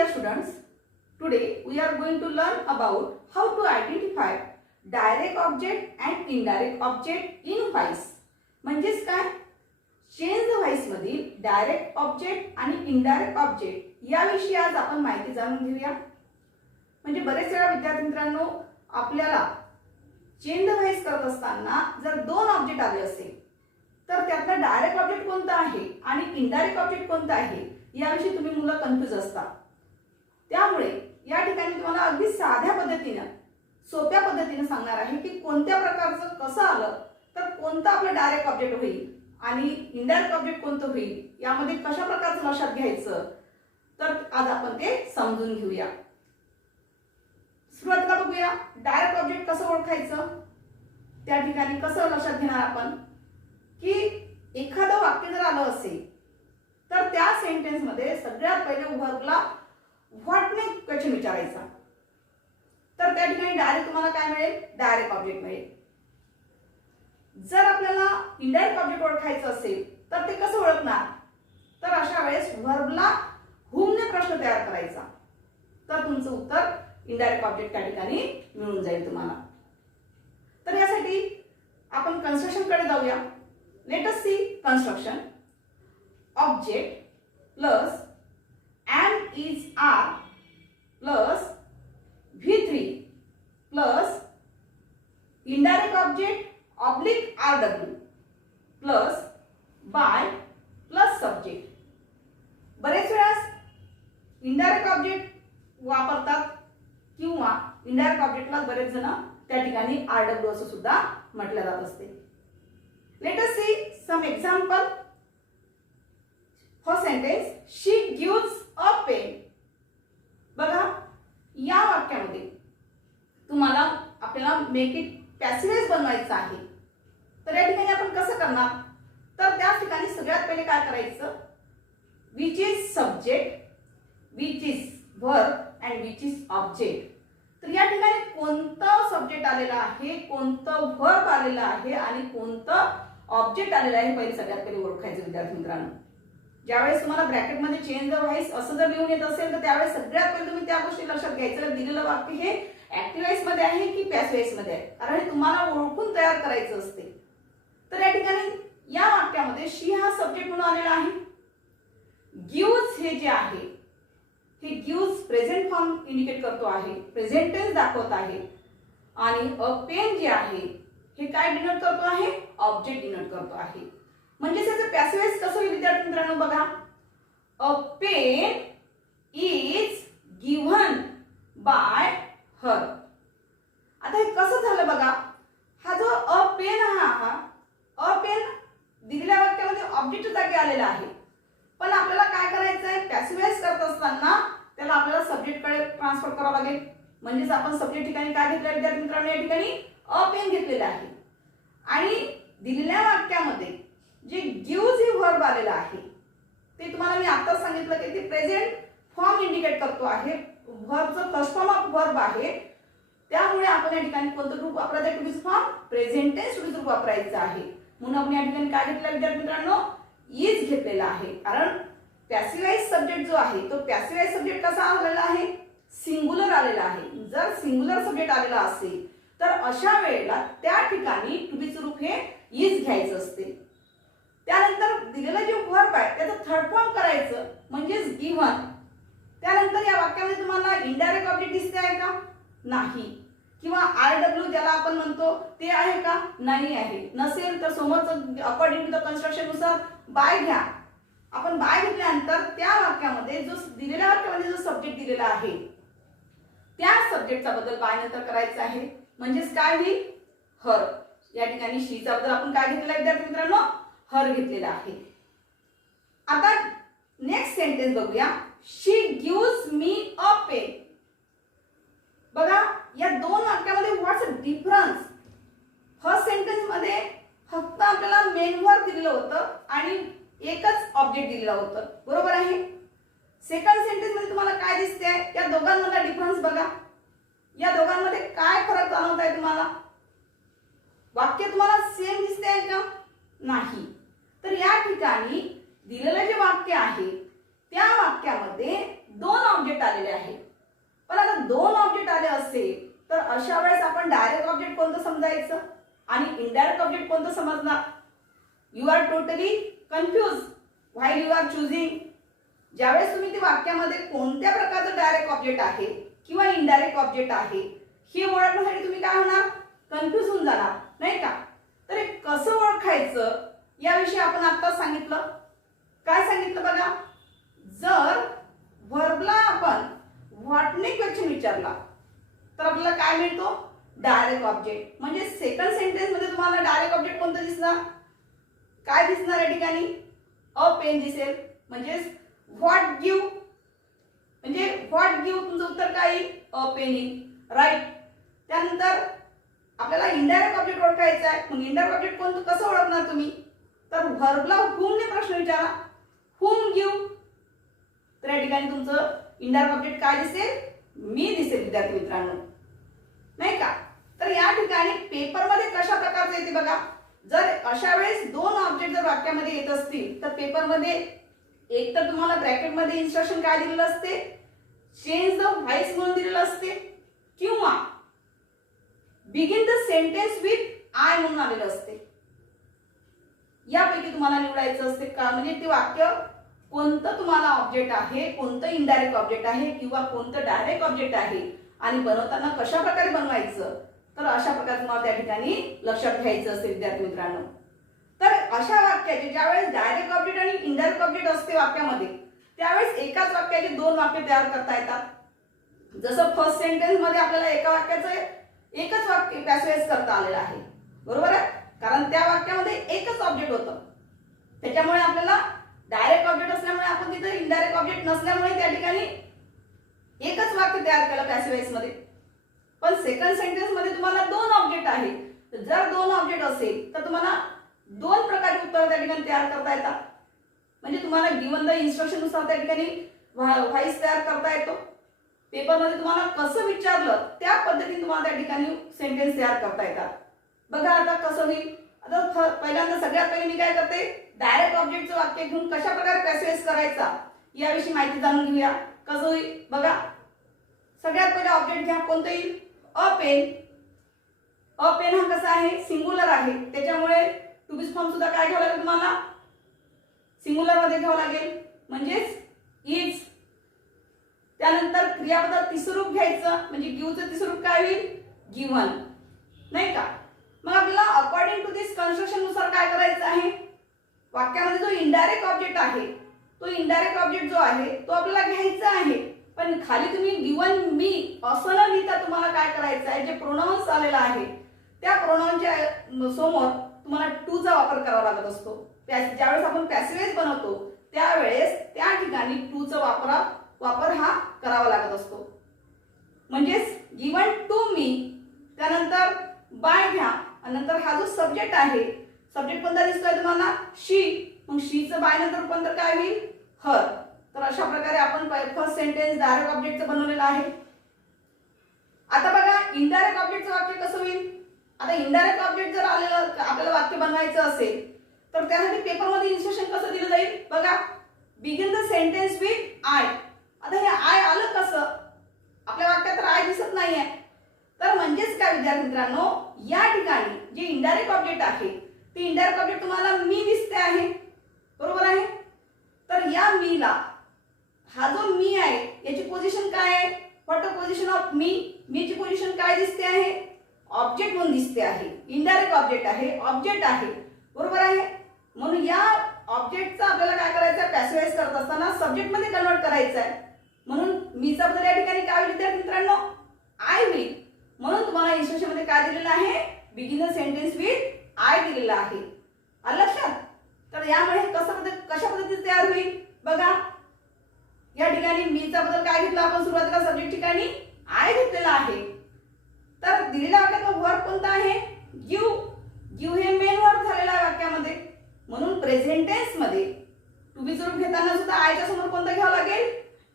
dear students, today we are going to learn about how to identify direct object and indirect object in voice. म्हणजेच काय, change voice मधील direct object आणि indirect object याविषयी आज आपण माहिती जाणून घेऊया. म्हणजे बरेच वेळा विद्यार्थी मित्रांनो, आपल्याला चेंज व्हॉइस करत असताना जर दोन ऑब्जेक्ट आले असेल तर त्यातला डायरेक्ट ऑब्जेक्ट कोणता आहे आणि इनडायरेक्ट ऑब्जेक्ट कोणता आहे याविषयी तुम्ही मुलं कन्फ्यूज असता. त्यामुळे या ठिकाणी तुम्हाला अगदी साध्या पद्धतीने, सोप्या पद्धतीने सांगणार आहे की कोणत्या प्रकारचं कसं आलं तर कोणतं आपलं डायरेक्ट ऑब्जेक्ट होईल आणि इनडायरेक्ट ऑब्जेक्ट कोणतं होईल, यामध्ये कशा प्रकारचं लक्षात घ्यायचं, तर आज आपण ते समजून घेऊया. सुरुवातीला बघूया डायरेक्ट ऑब्जेक्ट कसं ओळखायचं. त्या ठिकाणी कसं लक्षात घेणार आपण की एखादं वाक्य जर आलं असेल तर त्या सेंटेन्स मध्ये सगळ्यात पहिले वर्बला व्हॉट ने क्वेश्चन विचारायचा. तर त्या ठिकाणी डायरेक्ट तुम्हाला काय मिळेल, डायरेक्ट ऑब्जेक्ट मिळेल. जर आपल्याला इनडायरेक्ट ऑब्जेक्ट ओळखायचं असेल तर ते कसं ओळखणार, तर अशा वेळेस वर्बला whom ने प्रश्न तयार करायचा. तर तुमचं उत्तर इनडायरेक्ट ऑब्जेक्ट त्या ठिकाणी मिळून जाईल तुम्हाला. तर यासाठी आपण कन्स्ट्रक्शन कडे जाऊया. Let us see construction. Object plus and is r plus v3 plus indirect object oblique rw plus by plus subject. बरेच वेळा इनडायरेक्ट ऑब्जेक्ट वापरतात किंवा इनडायरेक्ट ऑब्जेक्टला बरेच जण त्या ठिकाणी rw असं सुद्धा म्हटलं जात असते. Let us see some example. First sentence, she gives a pen. बघा या वाक्यामध्ये तुम्हाला आपल्याला मेक इट पॅसिव वॉइस बनवायचं आहे. तर या ठिकाणी आपण कसं करणार, तर त्या ठिकाणी सगळ्यात पहिले काय करायचं, which is subject, which is verb and which is object. तर या ठिकाणी कोणतं सब्जेक्ट आलेलं आहे, कोणतं वर्ब आलेलं आहे आणि कोणतं ऑब्जेक्ट आलेलं आहे पहिले सगळ्यात पहिले ओळखायचं विद्यार्थी मित्रांनो. ज्यावेळेस तुम्हाला ब्रॅकेटमध्ये चेंज द व्हॉइस असं जर लिहून येत असेल तर त्यावेळेस सगळ्यात पहिले तुम्ही त्या गोष्टी लक्षात घ्यायचं, दिलेलं वाक्य हे ऍक्टिव्ह व्हॉइस मध्ये आहे की पॅसिव्ह व्हॉइस मध्ये आहे, कारण हे तुम्हाला ओळखून तयार करायचं असते. तर या ठिकाणी या वाक्यामध्ये शी हा सब्जेक्ट म्हणून आलेला आहे. गिव्स हे जे आहे हे गिव्स प्रेझेंट फॉर्म इंडिकेट करतो आहे, प्रेझेंट टेन्स दाखवत आहे. आणि अ पेन जे आहे हे काय डिनोट करतो आहे, ऑब्जेक्ट डिनोट करतो आहे. म्हणजे त्याचं पॅसिव्ह वॉइस कसं होईल विद्यार्थी मित्रांनो, बघा a pen is given by her. आता हे कसं झालं बघा, हा जो अ पेन अ पेन दिलेल्या वाक्यामध्ये ऑब्जेक्ट जागी आलेला आहे, पण आपल्याला काय करायचं आहे, पॅसिव्ह वॉइस करत असताना त्याला आपल्याला सब्जेक्ट कडे ट्रान्सफर करावं लागेल. म्हणजेच आपण सब्जेक्ट ठिकाणी काय घेतलं विद्यार्थी मित्रांनो, या ठिकाणी अ पेन घेतलेला आहे. आणि दिलेल्या वाक्यामध्ये जे गिव्स हे वर्ब आलेला आहे ते तुम्हाला मी आता सांगितलं की ते प्रेझेंट फॉर्म इंडिकेट करतो आहे, वर्बचं फर्स्ट फॉर्म ऑफ वर्ब आहे. त्यामुळे आपण या ठिकाणी कोणतं ग्रुप वापरायचं, to be form present tense to be group वापरायचं आहे. म्हणून आपण या ठिकाणी काय घेतलं विद्यार्थी मित्रांनो, इज घेतलेला आहे. कारण पॅसिव्ह वॉइस सब्जेक्ट जो आहे तो पॅसिव्ह वॉइस सब्जेक्ट कसा आलेला आहे, सिंग्युलर आलेला आहे. जर सिंग्युलर सब्जेक्ट आलेला असेल तर अशा वेळेला त्या ठिकाणी टू बीचं रूप हे इज घ्यायचं असते. त्यानंतर दिलेलं जे वर्ब आहे त्याचं थर्ड फॉर्म करायचं म्हणजेच गिव्हन. त्यानंतर या वाक्यामध्ये तुम्हाला इनडायरेक्ट ऑब्जेक्ट दिसते आहे का, नाही. किंवा rw ज्याला आपण म्हणतो ते आहे का, नाही आहे. नसेल तर समोरचं अकॉर्डिंग टू द कन्स्ट्रक्शन नुसार बाय घ्या. आपण बाय घेतल्यानंतर त्या वाक्यामध्ये जो दिलेल्या वाक्यामध्ये जो सब्जेक्ट दिलेला आहे त्या सब्जेक्टचा बदल बाय नंतर करायचा आहे. म्हणजेच काय होईल, हर. या ठिकाणी शीचा बदल आपण काय घेतलेला विद्यार्थी मित्रांनो, हर घेतलेला आहे. आता नेक्स्ट सेंटेन्स बघूया. शी गिव्स मी अ पेन. बघा या दोन वाक्यामध्ये व्हॉट्स अ डिफरन्स. फर्स्ट सेंटेन्स मध्ये फक्त आपल्याला मेन वर्ब दिलेलं होतं आणि एकच ऑब्जेक्ट दिलेलं होतं, बरोबर आहे. सेकंड सेंटेन्स मध्ये तुम्हाला काय दिसते, या दोघांमधला डिफरन्स बघा. या दोघांमध्ये काय फरक जाणवत आहे तुम्हाला, वाक्य तुम्हाला सेम दिसते आहे का, नाही. तर या ठिकाणी दिलेलं जे वाक्य आहे त्या वाक्यामध्ये दोन ऑब्जेक्ट आले आलेले आहे. पण आता दोन ऑब्जेक्ट आले असेल तर अशा वेळेस आपण डायरेक्ट ऑब्जेक्ट कोणतं समजायचं आणि इनडायरेक्ट ऑब्जेक्ट कोणतं समजणार? You are totally confuse while you are choosing. ज्यावेळेस तुम्ही ते वाक्यामध्ये कोणत्या प्रकारचं डायरेक्ट ऑब्जेक्ट आहे किंवा इनडायरेक्ट ऑब्जेक्ट आहे हे ओळखण्यासाठी तुम्ही काय होणार? कन्फ्युज होऊन जाणार, नाही का? तर हे कसं ओळखायचं याविषयी आपण आता सांगितलं. काय सांगितलं बघा, जर व्हर्बला आपण व्हॉटने क्वेश्चन विचारला तर आपल्याला काय मिळतो? Direct object. म्हणजे सेकंड सेंटेन्स मध्ये तुम्हाला डायरेक्ट ऑब्जेक्ट कोणतं दिसणार? काय दिसणार या ठिकाणी? अ पेन दिसेल. म्हणजे व्हॉट गिव्ह, म्हणजे व्हॉट गिव्ह तुमचं उत्तर काय येईल? अ पेन येईल, राईट. त्यानंतर आपल्याला इनडायरेक्ट ऑब्जेक्ट ओळखायचं आहे. मग इनडायरेक्ट ऑब्जेक्ट कोणतं कसं ओळखणार तुम्ही? तर व्हर्बला हुमने प्रश्न विचारा, हुम गिव्ह. तर या ठिकाणी तुमचं इनडायरेक्ट ऑब्जेक्ट काय दिसेल? मी दिसेल विद्यार्थी मित्रांनो, नाही का? तर या ठिकाणी पेपरमध्ये कशा प्रकारचे येते बघा. जर अशा वेळेस दोन ऑब्जेक्ट जर वाक्यामध्ये येत असतील तर पेपरमध्ये एक तर तुम्हाला ब्रॅकेटमध्ये इन्स्ट्रक्शन काय दिलेलं असते? चेंज द व्हॉइस म्हणून दिलेलं असते किंवा begin the sentence with I म्हणून आलेलं असते. यापैकी तुम्हाला निवडायचं असते का, म्हणजे ते वाक्य कोणतं तुम्हाला ऑब्जेक्ट आहे, कोणतं इनडायरेक्ट ऑब्जेक्ट आहे किंवा कोणतं डायरेक्ट ऑब्जेक्ट आहे आणि बनवताना कशा प्रकारे बनवायचं. तर अशा प्रकारे तुम्हाला त्या ठिकाणी लक्षात घ्यायचं असते विद्यार्थी मित्रांनो. तर अशा वाक्याचे ज्यावेळेस डायरेक्ट ऑब्जेक्ट आणि इनडायरेक्ट ऑब्जेक्ट असते वाक्यामध्ये त्यावेळेस एकाच वाक्याचे दोन वाक्य तयार करता येतात. जसं फर्स्ट सेंटेन्स मध्ये आपल्याला एका वाक्याचं एकच वाक्य पॅसेज करता आलेलं आहे, बरोबर आहे? कारण त्या वाक्यामध्ये एकच ऑब्जेक्ट होतं. त्याच्यामुळे आपल्याला डायरेक्ट ऑब्जेक्ट असल्यामुळे आपण तिथे इनडायरेक्ट ऑब्जेक्ट नसल्यामुळे त्या ठिकाणी एकच वाक्य तयार केलं पॅसिव्ह मध्ये. पण सेकंड सेंटेन्स मध्ये तुम्हाला दोन ऑब्जेक्ट आहे. जर दोन ऑब्जेक्ट असेल तर तुम्हाला दोन प्रकारचे उत्तर त्या ठिकाणी तयार करता येतात. म्हणजे तुम्हाला गिवन द इन्स्ट्रक्शन नुसार त्या ठिकाणी व्हॉइस तयार करता येतो. पेपरमध्ये तुम्हाला कसं विचारलं त्या पद्धतीने तुम्हाला त्या ठिकाणी सेंटेन्स तयार करता येतात. बघा आता कसं होईल. आता पहिल्यांदा सगळ्यात पहिले मी काय करते, डायरेक्ट ऑब्जेक्टचं वाक्य घेऊन कशा प्रकारे पॅसेज करायचा याविषयी माहिती जाणून घेऊया. कसं होईल बघा. सगळ्यात पहिले ऑब्जेक्ट घ्या, कोणतं येईल? अ पेन. अ पेन हा कसा आहे? सिंगुलर आहे. त्याच्यामुळे टू बी फॉर्म सुद्धा काय घ्यावं लागेल तुम्हाला? सिंगुलर मध्ये घ्यावं लागेल, म्हणजेच इज. त्यानंतर क्रियापद तिसरं रूप घ्यायचं, म्हणजे गिव्हचं तिसरं रूप काय होईल? गिव्हन, नाही का? मग आपल्याला अकॉर्डिंग टू दिस कन्स्ट्रक्शन नुसार काय करायचं आहे? वाक्यामध्ये जो इनडायरेक्ट ऑब्जेक्ट आहे तो इनडायरेक्ट ऑब्जेक्ट जो आहे तो आपल्याला घ्यायचा आहे. पण खाली तुम्ही गिव्हन मी असं न लिहिता तुम्हाला काय करायचं आहे? जे प्रोनाउन्स आलेला आहे त्या प्रोनाउनच्या समोर तुम्हाला टू चा वापर करावा लागत असतो. ज्यावेळेस आपण पॅसिव्ह बनवतो त्यावेळेस त्या ठिकाणी टू चा वापर हा करावा लागत असतो. म्हणजेच गिव्हन टू मी, त्यानंतर बाय घ्या आणि नंतर हा जो सब्जेक्ट आहे, सब्जेक्ट कोणता दिसतोय तुम्हाला? शी. मग शीचं बाय नंतर रूपांतर काय होईल? हर. तर अशा प्रकारे आपण फर्स्ट सेंटेन्स डायरेक्ट ऑब्जेक्टचं बनवलेलं आहे. आता बघा इनडायरेक्ट ऑब्जेक्टचं वाक्य कसं होईल. आता इनडायरेक्ट ऑब्जेक्ट जर आलेलं आपल्याला वाक्य बनवायचं असेल तर त्यासाठी पेपरमध्ये इन्स्ट्रक्शन कसं दिलं जाईल बघा. Begin the sentence with I. आता हे आय आलं कसं? आपल्या वाक्यात तर आय दिसत नाहीये. तर म्हणजेच काय विद्यार्थी मित्रांनो, या ठिकाणी जे इनडायरेक्ट ऑब्जेक्ट आहे ते इनडायरेक्ट ऑब्जेक्ट तुम्हाला मी दिसते आहे, बरोबर आहे? तर या मीला, हा जो मी आहे याची पोझिशन काय आहे? What a position of me. मीची पोझिशन काय दिसते आहे? ऑब्जेक्ट म्हणून दिसते आहे. इनडायरेक्ट ऑब्जेक्ट आहे, ऑब्जेक्ट आहे, बरोबर आहे? म्हणून या ऑब्जेक्टचा आपल्याला काय करायचं आहे? पॅसिव्हाइज करत असताना सब्जेक्ट मध्ये कन्वर्ट करायचं आहे. म्हणून मीचा बदल या ठिकाणी काय होईल विद्यार्थी मित्रांनो? आय होईल. म्हणून तुम्हाला इन्स्ट्रक्शन मध्ये काय दिलेलं आहे? Begin the sentence with I दिलेलं आहे. आलं लक्षात? तर यामुळे कशा पद्धतीने तयार होईल बघा. या ठिकाणी मीचा बदल काय घेतला आपण? सुरुवातीला सब्जेक्ट ठिकाणी आय घेतलेला आहे. तर दिलेल्या वाक्यात वर्ब कोणता आहे? गिव्ह. गिव्ह हे मेन वर्ब झालेला आहे वाक्यामध्ये. म्हणून प्रेझेंट टेन्स मध्ये टू बी रूप घेताना सुद्धा आयच्या समोर कोणतं घ्यावं लागेल?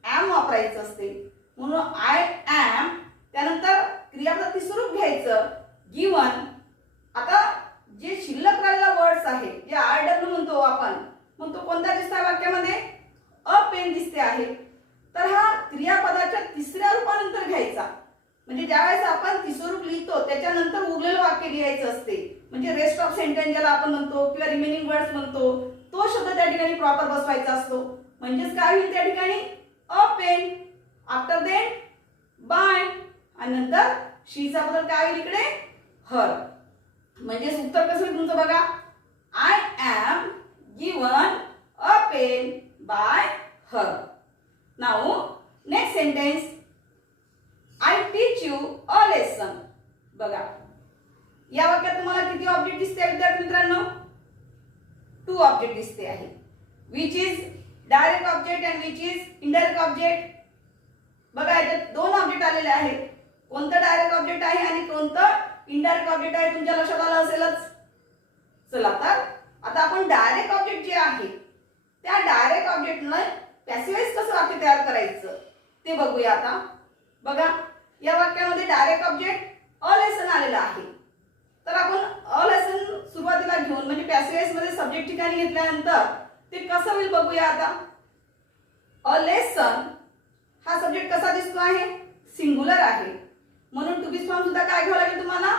ॲम वापरायचं असते. म्हणून आय ॲम. त्यानंतर क्रियापद तिसरं रूप घ्यायचं गिव्हन. आता जे शिल्लक राहिलेला वर्ड्स आहे जे RW म्हणतो आपण, मग तो कोणता दिसतोय वाक्यामध्ये? अ पेन दिसते आहे. तर हा क्रियापदाच्या तिसऱ्या रूपानंतर घ्यायचा. म्हणजे ज्यावेळेस आपण तिसरं रूप लिहितो त्याच्यानंतर उरलेलं वाक्य लिहायचं असते. म्हणजे रेस्ट ऑफ सेंटेन्स ज्याला आपण म्हणतो किंवा रिमेनिंग वर्ड्स म्हणतो, तो शब्द त्या ठिकाणी प्रॉपर बसवायचा असतो. म्हणजेच काय होईल त्या ठिकाणी अ पेन, आफ्टर देन बाय, आणि नंतर शीचा बदल काय होईल इकडे हर. म्हणजे उत्तर कसं होईल तुमचं बघा, I am given a pen by her. Now next sentence, I teach you a lesson. बघा या वाक्यात तुम्हाला किती ऑब्जेक्ट दिसते विद्यार्थी मित्रांनो? 2 ऑब्जेक्ट दिसते आहे. Which is direct object and which is indirect object. बघा याच्यात 2 ऑब्जेक्ट आलेले आहेत. कोणतं डायरेक्ट ऑब्जेक्ट आहे आणि कोणतं इनडायरेक्ट ऑब्जेक्ट आहे तुमच्या लक्षात आलं असेलच. चला तर आता आपण डायरेक्ट ऑब्जेक्ट जे आहे त्या डायरेक्ट ऑब्जेक्टने पॅसिव्ह वॉइस कसं वाक्य तयार करायचं ते बघूया आता. बघा या वाक्यामध्ये डायरेक्ट ऑब्जेक्ट अ लेसन आलेला आहे. तर आपण अ लेसन सुरुवातीला घेऊन म्हणजे पॅसिव्ह वॉइस मध्ये सब्जेक्ट ठिकाणी घेतल्यानंतर ते कसं होईल बघूया आता. अ लेसन हा सब्जेक्ट कसा दिसतो आहे? सिंगुलर आहे. म्हणून टू बी फॉर्म सुद्धा काय घ्यावं लागेल तुम्हाला?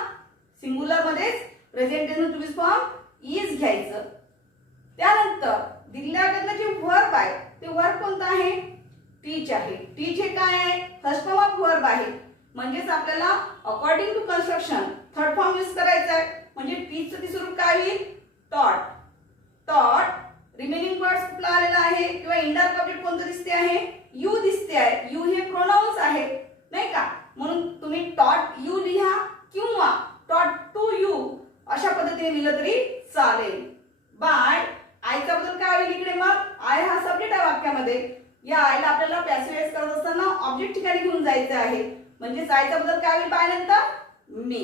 सिंगुलर मध्येच present tense to be form is घ्यायचं. त्यानंतर दिलेल्या वाक्यातलं जे वर्ब आहे ते वर्ब कोणतं आहे? टीच आहे. टीच हे काय आहे? फर्स्ट फॉर्म ऑफ वर्ब आहे. म्हणजेच आपल्याला according to construction third form use करायचा आहे. म्हणजे टीचचं तिसरं रूप काय होईल? टॉट. टॉट रिमेनिंग वर्ड्स कुठला आलेला आहे किंवा इंडायरेक्ट ऑब्जेक्ट कोणतं दिसते आहे? यू दिसते आहे. यू हे प्रोनाउन्स आहे नाही का? म्हणून तुम्ही टॉट यू लिहा किंवा टॉट टू यू अशा पद्धतीने लिहिलं तरी चालेल. बाय आयचा बदल काय होईल इकडे? मग आय हा सब्जेक्ट आहे वाक्यामध्ये. या आयला आपल्याला पॅसिव्ह वॉइस करत असताना ऑब्जेक्ट ठिकाणी घेऊन जायचं आहे. म्हणजे आयचा बदल काय होईल बाय नंतर? मी.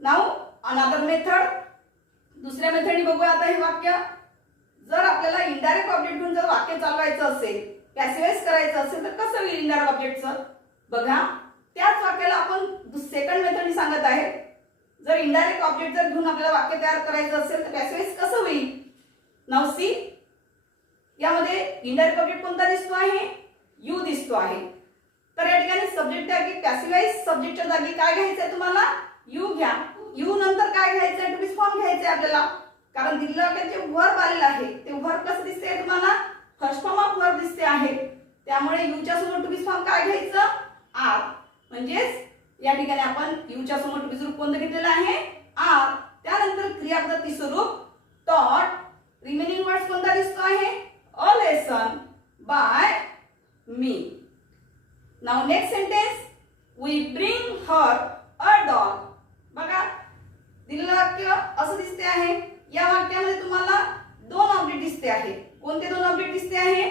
नाउ अनदर मेथड, दुसऱ्या मेथडने बघूया आता हे वाक्य. जर आपल्याला इनडायरेक्ट ऑब्जेक्ट घेऊन जर वाक्य चालवायचं असेल, पॅसिव्ह वॉइस करायचं असेल तर कसं होईल इनडायरेक्ट ऑब्जेक्टचं? बघा त्याच वाक्याला आपण सेकंड मेथडने सांगत आहे. जर इनडायरेक्ट ऑब्जेक्ट जर घेऊन आपल्याला वाक्य तयार करायचं असेल तर पॅसिव्ह वॉइस कसं होईल? नाउ सी, यामध्ये इनडायरेक्ट ऑब्जेक्ट कोणता दिसतो आहे? यू दिसतो आहे. तर या ठिकाणी सब्जेक्ट जागी पॅसिव्ह वॉइस सब्जेक्टच्या जागी काय घ्यायचं आहे तुम्हाला? यू घ्या. यू नंतर काय घ्यायचं आहे? टू बी फॉर्म घ्यायचं आहे आपल्याला. कारण दिलेल्या वाक्यात जे वर्ब आलेलं आहे ते वर्ब कसं दिसते तुम्हाला? फर्स्ट फॉर्म ऑफ वर्ब दिसते आहे. त्यामुळे यूच्या समोर टू बी फॉर्म काय घ्यायचं? आर. म्हणजेच या ठिकाणी आपण यूच्या समोर टू बी रूप कोणतं घेतलेलं आहे? आर. त्यानंतर क्रियापद तिसरं रूप टॉट. रिमेनिंग वर्ड्स कोणता दिसतो आहे? A lesson by me. Now next sentence, we bring her a dog. बघा दिलेलं वाक्य असं दिसते आहे. या वाक्यामध्ये तुम्हाला 2 ऑब्जेक्ट दिसते आहे. कोणते 2 ऑब्जेक्ट दिसते आहे?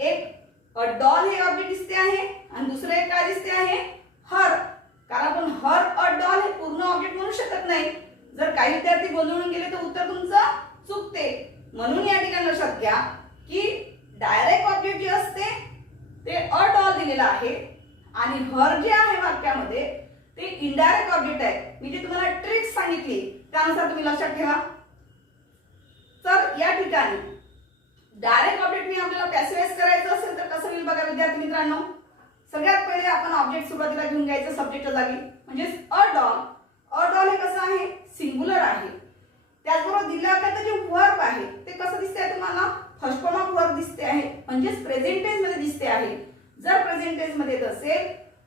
एक डॉल हे ऑब्जेक्ट दिसते आहे आणि दुसरं एक काय दिसते आहे? हर. कारण आपण हर अ डॉल हे पूर्ण ऑब्जेक्ट म्हणू शकत नाही. जर काही विद्यार्थी गोंधळून गेले तर उत्तर तुमचं चुकते. म्हणून या ठिकाणी लक्षात घ्या की डायरेक्ट ऑब्जेक्ट जे असते ते अ डॉल दिलेलं आहे आणि हर जे आहे वाक्यामध्ये ते इनडायरेक्ट ऑब्जेक्ट आहे. मी जे तुम्हाला ट्रिक सांगितली त्यानुसार तुम्ही लक्षात ठेवा. तर या ठिकाणी डायरेक्ट ऑब्जेक्टने आपल्याला पॅसिव्ह वॉइस करायचं असेल तर कसं होईल बघा विद्यार्थी मित्रांनो. सगळ्यात पहिले आपण ऑब्जेक्ट सुरुवातीला घेऊन घ्यायचं सब्जेक्टच्या जागी. म्हणजे अ डॉल. अ डॉल हे कसं आहे? सिंगुलर आहे. त्याचबरोबर दिलेल्या वाक्यात जे वर्ब आहे ते कसं दिसते तुम्हाला? फर्स्ट फॉर्म ऑफ वर्ब दिसते आहे. म्हणजेच प्रेझेंट टेन्स मध्ये दिसते आहे. जर प्रेझेंट टेन्स मध्ये येत असेल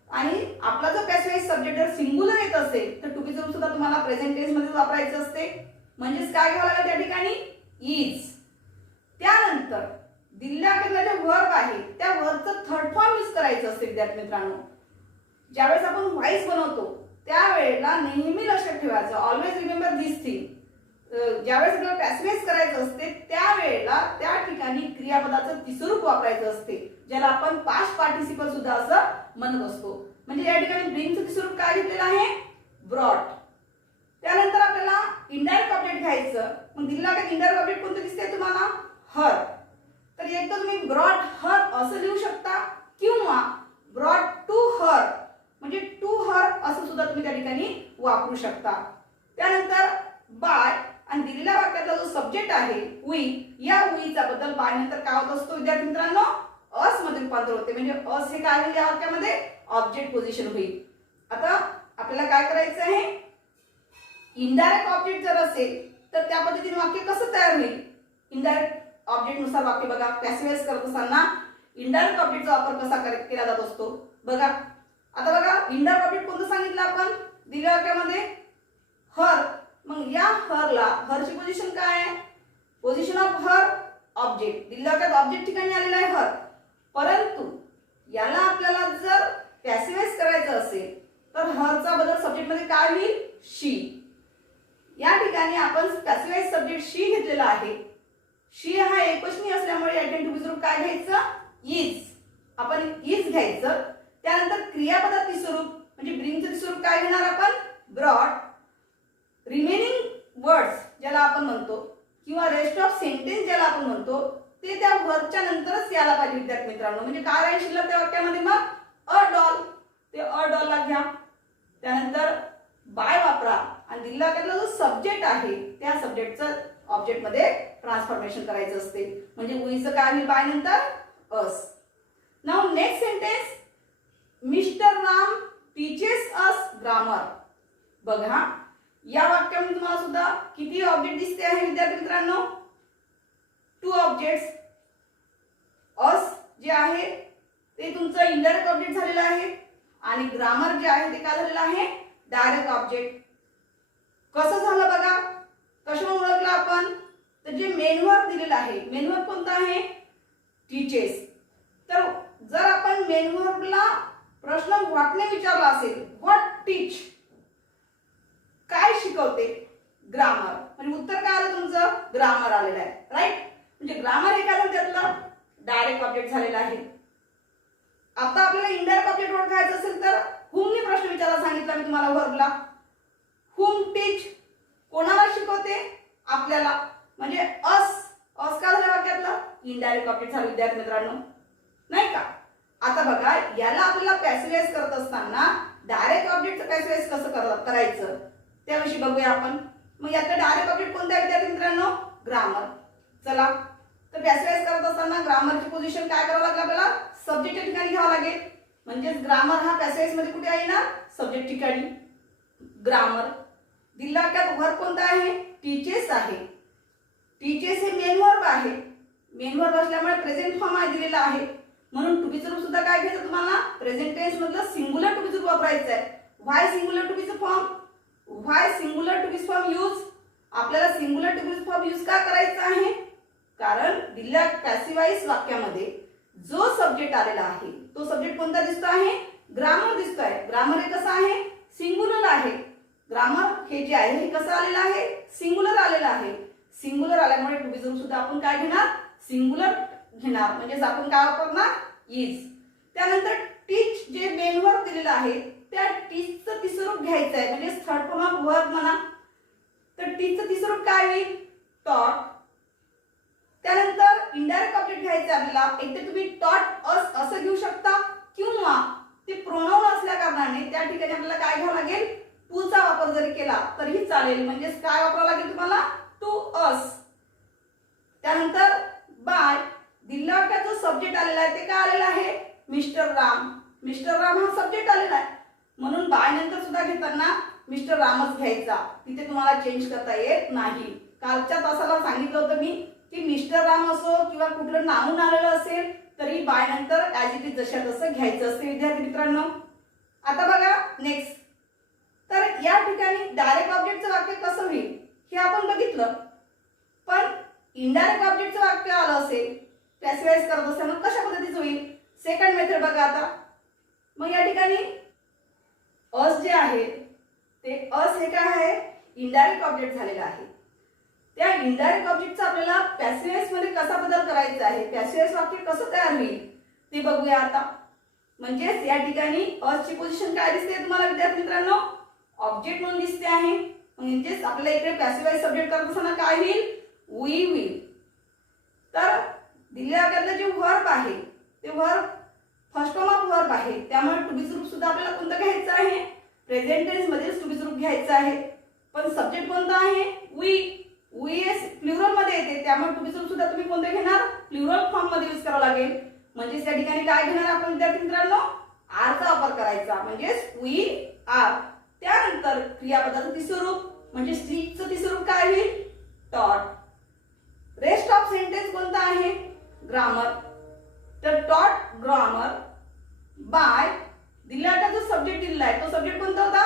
आणि आपला जो पॅसिव्ह वॉइस सब्जेक्ट जर सिंगुलर येत असेल तर टू बी रूप सुद्धा तुम्हाला प्रेझेंट टेन्स मध्ये वापरायचं असते. म्हणजेच काय घ्यावं लागेल त्या ठिकाणी? इज. त्यानंतर दिलेल्या वाक्यातला जे वर्ब आहे त्या वर्बचं थर्ड फॉर्म यूज करायचं असते विद्यार्थी मित्रांनो. ज्यावेळेस आपण व्हॉइस बनवतो त्यावेळेला नेहमी लक्षात ठेवायचं, ऑलवेज रिमेंबर दिस थिंग. ज्यावेळेस आपल्याला पॅसिव्ह वॉइस करायचं असते त्यावेळेला त्या ठिकाणी क्रियापदाचं तिसरं रूप वापरायचं असते, ज्याला आपण पास्ट पार्टिसिपल सुद्धा असं म्हणत असतो. म्हणजे या ठिकाणी ब्रिंगचं तिसरं रूप काय घेतलेलं आहे? ब्रॉट. त्यानंतर आपल्याला इनडायरेक्ट ऑब्जेक्ट घ्यायचं. मग दिलेला इनडायरेक्ट ऑब्जेक्ट कोणतं दिसते तुम्हाला? हर. तर एक तर तुम्ही ब्रॉट हर असं लिहू शकता किंवा ब्रॉट टू हर म्हणजे टू हर असं सुद्धा तुम्ही त्या ठिकाणी वापरू शकता. त्यानंतर बाय आणि दिलेल्या वाक्यातला जो सब्जेक्ट आहे वी, या वीचा बद्दल बाय नंतर काय होत असतो विद्यार्थी मित्रांनो? अस मध्ये रूपांतर होते, म्हणजे अस हे काय होईल या वाक्यामध्ये ऑब्जेक्ट पोझिशन होईल. आता आपल्याला काय करायचं आहे, इनडायरेक्ट ऑब्जेक्ट जर असेल तर त्या पद्धतीने वाक्य कसं तयार होईल. इनडायरेक्ट ऑब्जेक्ट नुसार वाक्य बघा, पॅसिव्ह वॉइस करत असताना इनडायरेक्ट ऑब्जेक्टचा वापर कसा केला जात असतो बघा. आता बघा इनडायरेक्ट ऑब्जेक्ट कोणतं सांगितलं आपण दिलेल्या वाक्यामध्ये, हर. मग या हरला, हरची पोझिशन काय आहे, पोझिशन ऑफ हर ऑब्जेक्ट. दिलेल्या वाक्यात ऑब्जेक्ट ठिकाणी आलेला आहे हर, परंतु याला आपल्याला जर पॅसिव्ह वॉइस करायचं असेल तर हरचा बदल सब्जेक्ट मध्ये काय होईल, शी. या ठिकाणी आपण पॅसिव्ह वॉइस सब्जेक्ट शी घेतलेला आहे. शी हा एकवचनी असल्यामुळे आयडेंटिटी रूप काय घ्यायचं, इज. आपण इज घ्यायचं. त्यानंतर क्रियापदाचे स्वरूप म्हणजे ब्रिंगचे स्वरूप काय घेणार आपण, ब्रॉट. रिमेनिंग वर्ड्स ज्याला आपण म्हणतो किंवा रेस्ट ऑफ सेंटेन्स ज्याला आपण म्हणतो ते त्या वर्डच्या नंतरच यायला पाहिजे विद्यार्थी मित्रांनो. म्हणजे काय आहे शिल्लक त्या वाक्यामध्ये, मग अ डॉल, ते अ डॉल ला घ्या. त्यानंतर बाय वापरा आणि दिलेला वाक्यातला जो सब्जेक्ट आहे त्या सब्जेक्टचं ऑब्जेक्ट मध्ये ट्रान्सफॉर्मेशन करायचं असते. म्हणजे उईचं काय होईल बाय नंतर us. Now next sentence, mister Ram teaches us grammar. बघा या वाक्यामध्ये तुम्हाला सुद्धा किती ऑब्जेक्ट दिसते आहे विद्यार्थी मित्रांनो, 2 ऑब्जेक्ट्स. अस जे आहे ते तुमचं इनडायरेक्ट ऑब्जेक्ट झालेलं आहे आणि ग्रामर जे आहे ते काय झालेलं आहे, डायरेक्ट ऑब्जेक्ट. कसं झालं बघा, कशावर ओळखलं आपण, तर जे मेन वर्ब दिलेलं आहे, मेन वर्ब कोणता आहे, टीचेस. तर जर आपण मेन वर्बला प्रश्न व्हॉटने विचारला असेल, व्हॉट टीच, काय शिकवते, ग्रामर, म्हणजे उत्तर काय आलं तुमचं, ग्रामर आलेलं आहे. राईट. म्हणजे ग्रामर हे काय झालं त्यातलं डायरेक्ट ऑब्जेक्ट झालेलं आहे. आता आपल्याला इनडायरेक्ट ऑब्जेक्ट ओळखायचं असेल तर हुमने प्रश्न विचारायला सांगितला मी तुम्हाला वर्बला. हुम टीच, कोणाला शिकवते, आपल्याला. म्हणजे अस, अस काय झालं वाक्यातलं इनडायरेक्ट ऑब्जेक्ट झालं विद्यार्थी मित्रांनो, नाही का. आता बघा याला आपल्याला पॅसिव्ह वॉइस करत असताना डायरेक्ट ऑब्जेक्टचं पॅसिव्ह वॉइस कसं करायचं त्याविषयी बघूया आपण. मग यातला डायरेक्ट ऑब्जेक्ट कोणता आहे विद्यार्थी मित्रांनो, ग्रामर. चला तर पॅसिव्ह वॉइस करत असताना ग्रामरची पोझिशन काय करावं लागेल आपल्याला, सब्जेक्टच्या ठिकाणी घ्यावं लागेल. म्हणजेच ग्रामर हा पॅसिव्ह वॉइस मध्ये कुठे आहे ना, सब्जेक्ट ठिकाणी. ग्रामर दिलेला वाक्यात वर्ब कोणता आहे, टीचेस आहे. टीचेस हे मेन वर्ब आहे. मेन वर्ब असल्यामुळे प्रेझेंट फॉर्म आहे दिलेला आहे, म्हणून टू बीचं रूप सुद्धा काय घ्यायचं तुम्हाला, प्रेझेंट टेन्स मधलं सिंगुलर टू बीचं रूप वापरायचं आहे. व्हाय सिंगुलर टू बीचं फॉर्म, व्हाय सिंगुलर टू बीचं फॉर्म यूज. आपल्याला सिंगुलर टू बीचं फॉर्म यूज का करायचं आहे, कारण दिलेल्या पॅसिव्ह वॉइस वाक्यामध्ये जो सब्जेक्ट आलेला आहे तो सब्जेक्ट कोणता दिसतो आहे, ग्रामर दिसतोय. ग्रामर हे कसं आहे, सिंगुलर आहे. ग्रामर हे जे आहे हे कसं आलेलं आहे, सिंगुलर आलेलं आहे. सिंगुलर आल्यामुळे टू बीचं रूप सुद्धा आपण काय घेणार, सिंगुलर घेणार. म्हणजे आपण काय वापरणार, इज. त्यानंतर टीच जे मेन वर्ब दिलेलं आहे त्या टीचचं तिसरं रूप घ्यायचं आहे, म्हणजे थर्ड फॉर्म ऑफ वर्ब म्हणा. तर टीचचं तिसरं रूप काय होईल, टॉट. त्यानंतर इनडायरेक्ट ऑब्जेक्ट घ्यायचं आपल्याला. एक तर तुम्ही टॉट अस असं घेऊ शकता किंवा ते प्रोनाउन असल्या कारणाने त्या ठिकाणी आपल्याला काय घ्यावं लागेल, टूचा वापर जरी केला तरीही चालेल. म्हणजे काय वापरावं लागेल तुम्हाला, टू अस. त्यानंतर बाय, दिलेल्या वाक्यात जो सब्जेक्ट आलेला आहे ते काय आलेला आहे, मिस्टर राम. मिस्टर राम हा सब्जेक्ट आलेला आहे, म्हणून बाय नंतर सुद्धा घेताना मिस्टर रामच घ्यायचा. तिथे तुम्हाला चेंज करता येत नाही. कालच्या तासाला सांगितलं होतं मी की मिस्टर राम असो किंवा कुठलं नावून आलेलं असेल तरी बाय नंतर ॲज इट इज जशा तसं घ्यायचं असते विद्यार्थी मित्रांनो. आता बघा नेक्स्ट, तर या ठिकाणी डायरेक्ट ऑब्जेक्टचं वाक्य कसं होईल हे आपण बघितलं, पण इनडायरेक्ट ऑब्जेक्टचं वाक्य आलं असेल पॅसिव्ह वॉइस करत असताना कशा पद्धतीचं होईल, सेकंड मेथड बघा. आता मग या ठिकाणी अस जे आहे ते अस हे काय आहे, इनडायरेक्ट ऑब्जेक्ट झालेला आहे. त्या इनडायरेक्ट ऑब्जेक्टचा आपल्याला पॅसिव्ह वॉइस मध्ये कसा बदल करायचा आहे, पॅसिव्ह वॉइस वाक्य कसं तयार होईल ते बघूया आता. म्हणजेच या ठिकाणी असची पोझिशन काय दिसते तुम्हाला विद्यार्थी मित्रांनो, ऑब्जेक्ट म्हणून दिसते आहे. म्हणजेच आपल्याला इकडे पॅसिव्ह वॉइस सब्जेक्ट करत असताना काय होईल, वी होईल. तर दिलेल्या वाक्यातलं जे वर्ब आहे ते verb first form of verb आहे, त्यामुळे टू बीचं रूप सुद्धा आपल्याला कोणतं घ्यायचं आहे, प्रेझेंट टेन्स मध्येच टू बीचं रूप घ्यायचं आहे. पण सब्जेक्ट कोणता आहे, वी. वी प्लुरल मध्ये येते, त्यामुळे टू बीचं रूप सुद्धा तुम्ही कोणतं घेणार, प्लुरल फॉर्म मध्ये यूज करावं लागेल. म्हणजे त्या ठिकाणी काय घेणार आपण विद्यार्थी मित्रांनो, आरचा वापर करायचा, म्हणजे वी आर. त्यानंतर क्रियापदाचं तिसरं रूप म्हणजे स्पीचचं तिसरं रूप काय होईल, टॉट. रेस्ट ऑफ सेंटेन्स कोणता आहे, ग्रामर. तर टॉट ग्रामर बाय, दिला आता जो सब्जेक्ट दिला आहे तो सब्जेक्ट कोणता होता,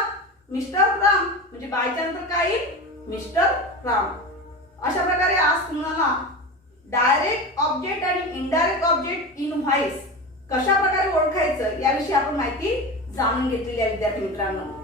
मिस्टर राम. म्हणजे बायच्या नंतर काय येईल, मिस्टर राम. अशा प्रकारे आज तुम्हाला डायरेक्ट ऑब्जेक्ट आणि इनडायरेक्ट ऑब्जेक्ट इन व्हॉइस कशा प्रकारे ओळखायचं याविषयी आपण माहिती जाणून घेतलेली आहे विद्यार्थी मित्रांनो.